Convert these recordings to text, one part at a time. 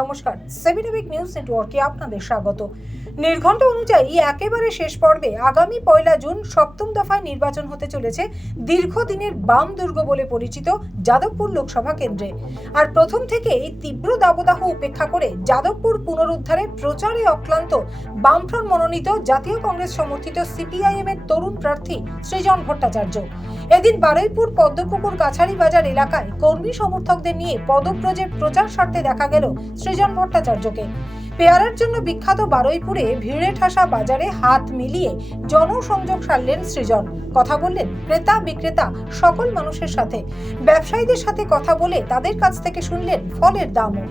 নমস্কার, 7 week news নেটওয়ার্কে আপনাদের স্বাগত। নির্ঘণ্ট অনুযায়ী একেবারে শেষ পর্বে আগামী 1 জুন সপ্তম দফায় নির্বাচন হতে চলেছে দীর্ঘদিনের বাম দুর্গ বলে পরিচিত যাদবপুর লোকসভা কেন্দ্রে। আর প্রথম থেকেই তীব্র দাবদাহ উপেক্ষা করে যাদবপুর পুনরুদ্ধারে প্রচারে অক্লান্ত বামফ্রন্ট মনোনীত জাতীয় কংগ্রেস সমর্থিত সিপিআইএম এর তরুণ প্রার্থী সৃজন ভট্টাচার্য এদিন বারুইপুর পদ্মপুকুর কাছারি বাজার এলাকায় কর্মী সমর্থকদের নিয়ে পদব্রজের প্রচার স্বার্থে দেখা গেল সৃজন ভট্টাচার্যকে। পেয়ারার জন্য বিখ্যাত বারুইপুরে ভিড়ে ঠাসা বাজারে হাত মিলিয়ে জনসংযোগ সারলেন সৃজন। কথা বললেন ক্রেতা বিক্রেতা সকল মানুষের সাথে, ব্যবসায়ীদের সাথে কথা বলে তাদের কাছ থেকে শুনলেন ফলের দামও।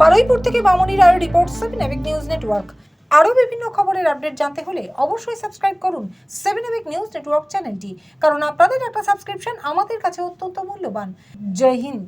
বারুইপুর থেকে মামনি রায়ের রিপোর্ট, 7 উইক নিউজ নেটওয়ার্ক। আরও বিভিন্ন খবরের আপডেট জানতে হলে অবশ্যই সাবস্ক্রাইব করুন 7 উইক নিউজ নেটওয়ার্ক চ্যানেলটি, কারণ আপনাদের একটা সাবস্ক্রিপশন আমাদের কাছে অত্যন্ত মূল্যবান। জয় হিন্দ।